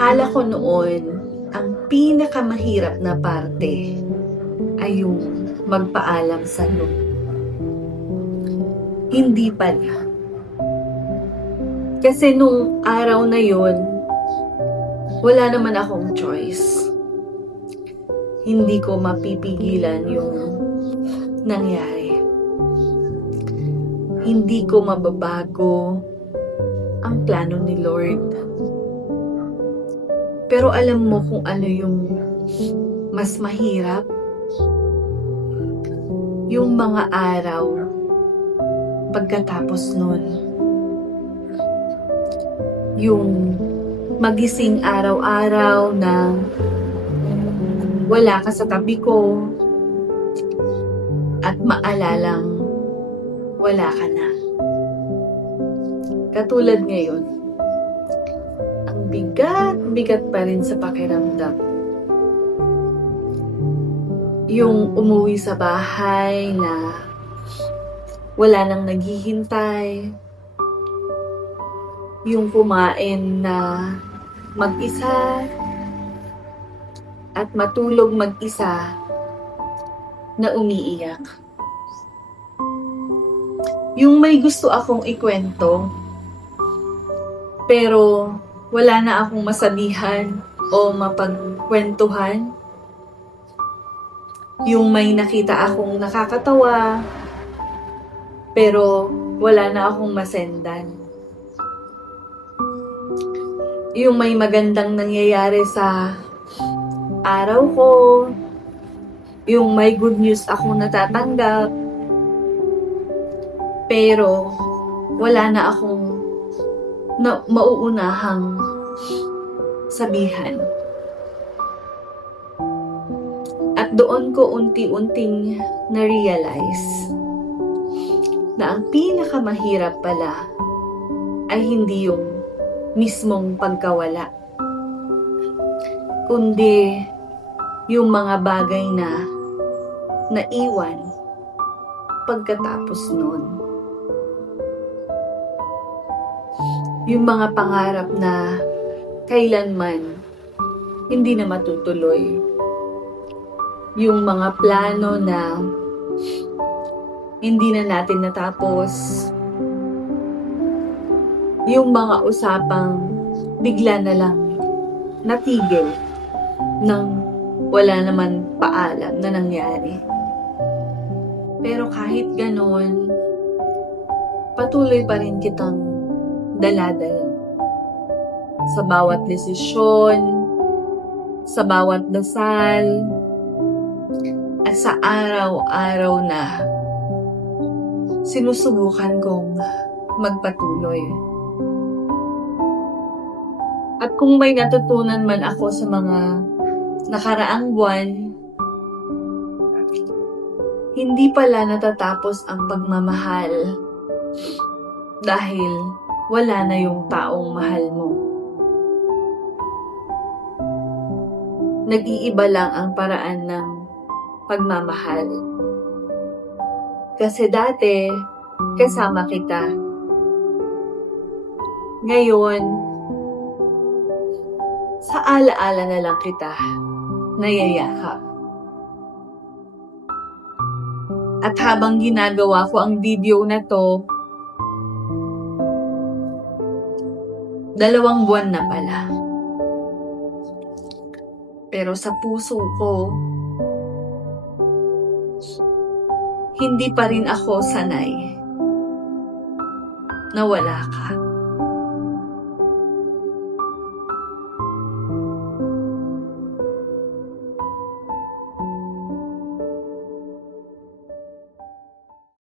Akala ko noon, ang pinakamahirap na parte ay yung magpaalam sa'yo. Hindi pala. Kasi nung araw na yun, wala naman akong choice. Hindi ko mapipigilan yung nangyari. Hindi ko mababago ang plano ni Lord. Pero alam mo kung ano yung mas mahirap? Yung mga araw pagkatapos nun. Yung magising araw-araw na wala ka sa tabi ko at maalalang wala ka na. Katulad ngayon, ang bigat pa rin sa pakiramdam. Yung umuwi sa bahay na wala nang naghihintay. Yung kumain na mag-isa at matulog mag-isa na umiiyak. Yung may gusto akong ikwento, pero wala na akong masabihan o mapagkwentuhan. Yung may nakita akong nakakatawa, pero wala na akong masendan. Yung may magandang nangyayari sa araw ko, yung may good news ako natatanggap, pero wala na akong mauunahang sabihan. At doon ko unti-unting na-realize na ang pinakamahirap pala ay hindi yung mismong pagkawala, kundi yung mga bagay na naiwan pagkatapos nun. Yung mga pangarap na kailanman hindi na matutuloy. Yung mga plano na hindi na natin natapos. Yung mga usapang bigla na lang natigil nang wala naman paalam na nangyari. Pero kahit ganon, patuloy pa rin kitang daladal sa bawat desisyon, sa bawat dasal, at sa araw-araw na sinusubukan kong magpatuloy. At kung may natutunan man ako sa mga nakaraang buwan, hindi pala natatapos ang pagmamahal dahil wala na yung taong mahal mo. Nag-iiba lang ang paraan ng pagmamahal. Kasi dati, kasama kita. Ngayon, sa alaala na lang kita nayayakap. At habang ginagawa ko ang video na to, 2 buwan na pala. Pero sa puso ko, hindi pa rin ako sanay na wala ka.